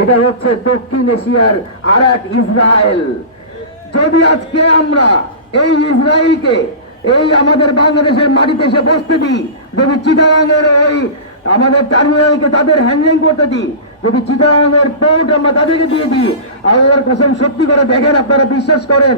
এটা হচ্ছে দক্ষিণ এশিয়ার আর এক ইসরায়েল। যদি আজকে আমরা এই ইসরায়েলকে এই আমাদের বাংলাদেশের মাটিতে এসে বসতে দিই, যদি চিটাগাংয়ের ওই আমাদের টার্মিনালকে তাদের হ্যান্ডলিং করতে দিই, যদি চিটাগাংয়ের পোর্ট আমরা তাদেরকে দিয়ে দিই, আল্লাহর কসম সত্যি করে দেখেন, আপনারা বিশ্বাস করেন,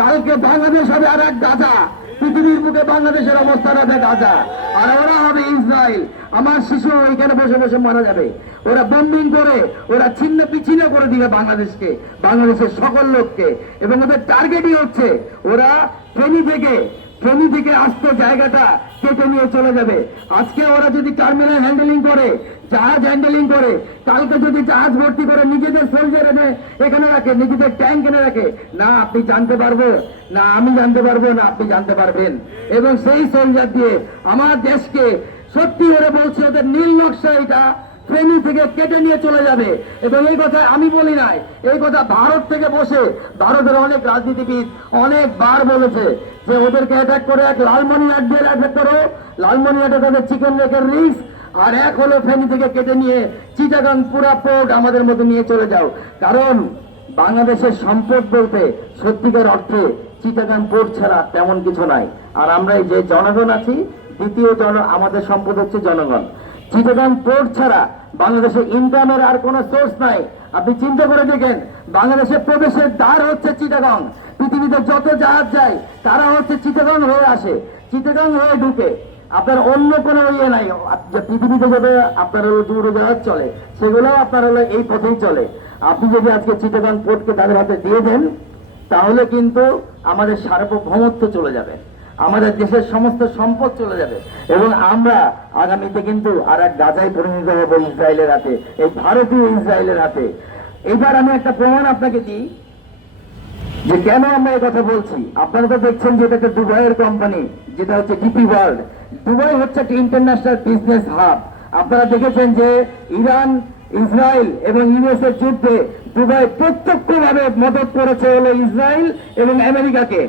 কালকে বাংলাদেশ হবে আর এক গাজা। পৃথিবীর বুকে বাংলাদেশের অবস্থা হবে গাজা, আর ওরা হবে ইসরায়েল। আমার শিশু ওইখানে বসে বসে মারা যাবে। ওরা বম্বিং করে ওরা ছিন্ন বিচ্ছিন্ন করে দিবে বাংলাদেশকে, বাংলাদেশের সকল লোককে। এবং ওদের টার্গেটই হচ্ছে ওরা ফেনী থেকে আসতে জায়গাটা কেটে নিয়ে চলে যাবে। আজকে ওরা যদি টার্মিনাল হ্যান্ডেলিং করে, জাহাজ হ্যান্ডেলিং করে, কালকে যদি জাহাজ ভর্তি করে নিজেদের সোলজার এনে এখানে রাখে, নিজেদের ট্যাঙ্ক এনে রাখে, না আপনি জানতে পারবো, না আমি জানতে পারবো, না আপনি জানতে পারবেন। এবং সেই সোলজার দিয়ে আমার দেশকে সত্যি ওরা বলছে ওদের নীল নকশা এটা ফেনী থেকে কেটে নিয়ে চলে যাবে। এবং এই কথা আমি বলি নাই, এই কথা ভারত থেকে বসে ভারতের অনেক রাজনীতিবিদ অনেকবার বলেছে যে ওদেরকে অ্যাটাক করে, এক লালমনিরহাট দিয়ে অ্যাটাক করো, লালমনিরহাটে তাদের চিকেন রেখের রিস্ক, আর এক হলো ফেনী থেকে কেটে নিয়ে চিটাগাং পুরা পোর্ট আমাদের মধ্যে নিয়ে চলে যাও। কারণ বাংলাদেশের সম্পদ বলতে সত্যিকার অর্থে চিটাগাং পোর্ট ছাড়া তেমন কিছু নাই। আর আমরা এই যে জনগণ আছি, দ্বিতীয় আমাদের সম্পদ হচ্ছে জনগণ। চিটাগাং পোর্ট ছাড়া বাংলাদেশের ইনকামের আর কোনো সোর্স নাই। আপনি চিন্তা করে দেখেন, বাংলাদেশের প্রবেশের দ্বার হচ্ছে চিটাগাং। পৃথিবীতে যত জাহাজ যায় তারা হচ্ছে চিটাগাং হয়ে আসে, চিটাগাং হয়ে ঢুকে। আপনার অন্য কোনো ইয়ে নাই। পৃথিবীতে যত আপনার হলো দূরজাহাজ চলে, সেগুলো আপনার হলো এই পথেই চলে। আপনি যদি আজকে চিটাগাং পোর্টকে তাদের হাতে দিয়ে দেন, তাহলে কিন্তু আমাদের সার্বভৌমত্ব চলে যাবে, আমাদের দেশের সমস্ত সম্পদ চলে যাবে, এবং আমরা আগামীতে কিন্তু আর এক গাজায় পরিণত হব ইসরায়েলের হাতে, এই ভারতীয় ইসরায়েলের হাতে। এবার আমি একটা প্রমাণ আপনাকে দিই যে কেন আমরা এই কথা বলছি। আপনারা তো দেখছেন যে এটা একটা দুবাইয়ের কোম্পানি, যেটা হচ্ছে ডিপি ওয়ার্ল্ড। দুবাই হচ্ছে একটা ইন্টারন্যাশনাল বিজনেস হাব। আপনারা দেখেছেন যে ইরান, ইসরায়েল এবং ইউএস এর যুদ্ধে দুবাই প্রত্যক্ষভাবে মদত করেছে হলো ইসরায়েল এবং আমেরিকাকে।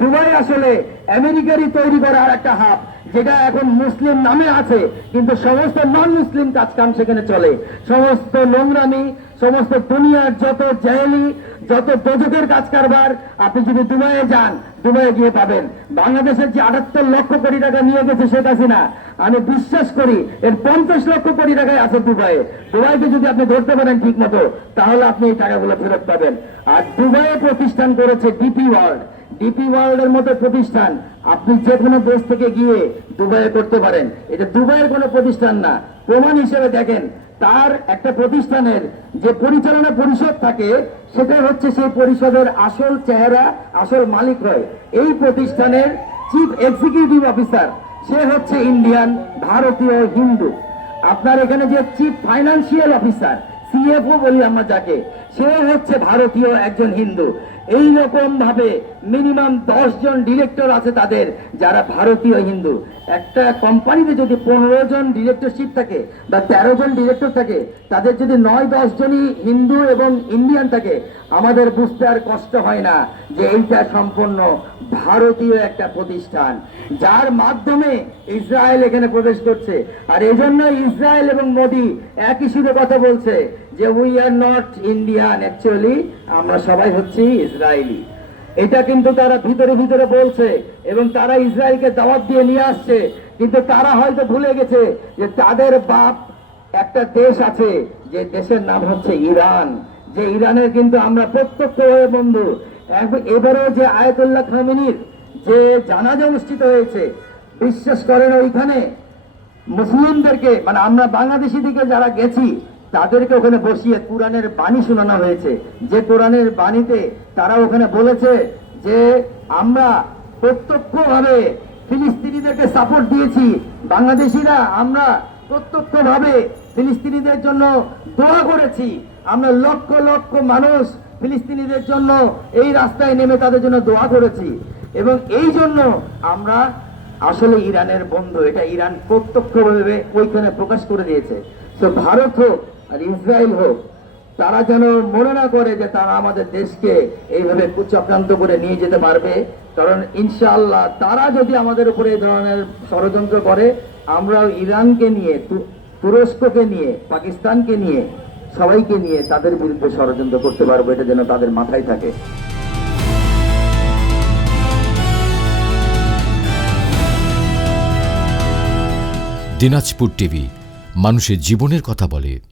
দুবাই আসলে আমেরিকারই তৈরি করা আর একটা হাব, যেটা এখন মুসলিম নামে আছে, কিন্তু সমস্ত নন মুসলিম কাজকাম সেখানে চলে। সমস্ত নোংরামি, সমস্ত দুনিয়ার যত জাহেলি, যত দোজখের কাজ কারবার আপনি যদি দুবাইয়ে যান, দুবাইয়ে গিয়ে পাবেন। বাংলাদেশের যে 78 লক্ষ কোটি টাকা নিয়ে গেছে শেখ হাসিনা, আমি বিশ্বাস করি এর 50 লক্ষ কোটি টাকায় আছে দুবাইয়ে। দুবাইকে যদি আপনি ধরতে পারেন ঠিক মতো, তাহলে আপনি এই টাকাগুলো ফেরত পাবেন। আর দুবাইয়ে প্রতিষ্ঠান করেছে ডিপি ওয়ার্ল্ড। ডিপি ওয়ার্ল্ডের মতো প্রতিষ্ঠান আপনি যে কোনো দেশ থেকে গিয়ে দুবাইয়ে করতে পারেন। এটা দুবাইয়ের কোনো প্রতিষ্ঠান না। প্রমাণ হিসেবে দেখেন, তার একটা প্রতিষ্ঠানের যে পরিচালনা পরিষদ থাকে, সেটা হচ্ছে সেই পরিষদের আসল চেহারা, আসল মালিক হয় এই প্রতিষ্ঠানের চিফ এক্সিকিউটিভ অফিসার, সে হচ্ছে ইন্ডিয়ান, ভারতীয়, হিন্দু। আপনার এখানে যে চিফ ফাইন্যান্সিয়াল অফিসার, সিএফও বলি আমরা যাকে, সে হচ্ছে ভারতীয়, একজন হিন্দু। এই রকম ভাবে মিনিমাম 10 জন ডিরেক্টর আছে তাদের, যারা ভারতীয় হিন্দু। একটা কোম্পানিতে যদি 15 জন ডিরেক্টরশিপ থাকে বা 13 জন ডিরেক্টর থাকে, তাদের যদি 9-10 জনই হিন্দু এবং ইন্ডিয়ান থাকে, আমাদের বুঝতে আর কষ্ট হয় না যে এইটা সম্পূর্ণ ভারতীয় একটা প্রতিষ্ঠান, যার মাধ্যমে ইসরায়েল এখানে প্রবেশ করছে। আর এই জন্য ইসরায়েল এবং মোদি একই সুরে কথা বলছে যে we are not Indian, actually আমরা সবাই হচ্ছি ইসরায়েলি। এটা কিন্তু তারা ভিতরে ভিতরে বলছে, এবং তারা ইসরায়েলকে দাওয়াত দিয়ে নিয়ে আসছে। কিন্তু তারা হয়তো ভুলে গেছে যে তাদের বাপ একটা দেশ আছে, যে দেশের নাম হচ্ছে ইরান, যে ইরানের কিন্তু আমরা প্রত্যক্ষভাবে বন্ধু। এবারেও যে আয়াতুল্লাহ খামেনির যে জানাজা অনুষ্ঠিত হয়েছে, বিশ্বাস করেন ওইখানে মুসলিমদেরকে, মানে আমরা বাংলাদেশি দিকে যারা গেছি, তাদেরকে ওখানে বসিয়ে কোরআনের বাণী শোনানো হয়েছে। যে কোরআনের বাণীতে তারা ওখানে বলেছে যে আমরা প্রত্যক্ষভাবে ফিলিস্তিনিদেরকে সাপোর্ট দিয়েছি, বাংলাদেশিরা আমরা প্রত্যক্ষভাবে ফিলিস্তিনিদের জন্য দোয়া করেছি, আমরা লক্ষ লক্ষ মানুষ ফিলিস্তিনিদের জন্য এই রাস্তায় নেমে তাদের জন্য দোয়া করেছি, এবং এই জন্য আমরা আসলে ইরানের বন্ধু। এটা ইরান প্রত্যক্ষভাবে ওইখানে প্রকাশ করে দিয়েছে। তো ভারত হোক আর ইসরায়েল হোক, তারা যেন মনে না করে যে তারা আমাদের দেশকে এইভাবে চক্রান্ত করে নিয়ে যেতে পারবে। কারণ ইনশাআল্লাহ তারা যদি আমাদের উপরে এই ধরনের ষড়যন্ত্র করে, আমরাও ইরানকে নিয়ে, তুরস্ককে নিয়ে, পাকিস্তানকে নিয়ে সবাইকে নিয়ে তাদের বিরুদ্ধে ষড়যন্ত্র করতে পারবো, এটা যেন তাদের মাথায় থাকে। দিনাজপুর টিভি, মানুষের জীবনের কথা বলে।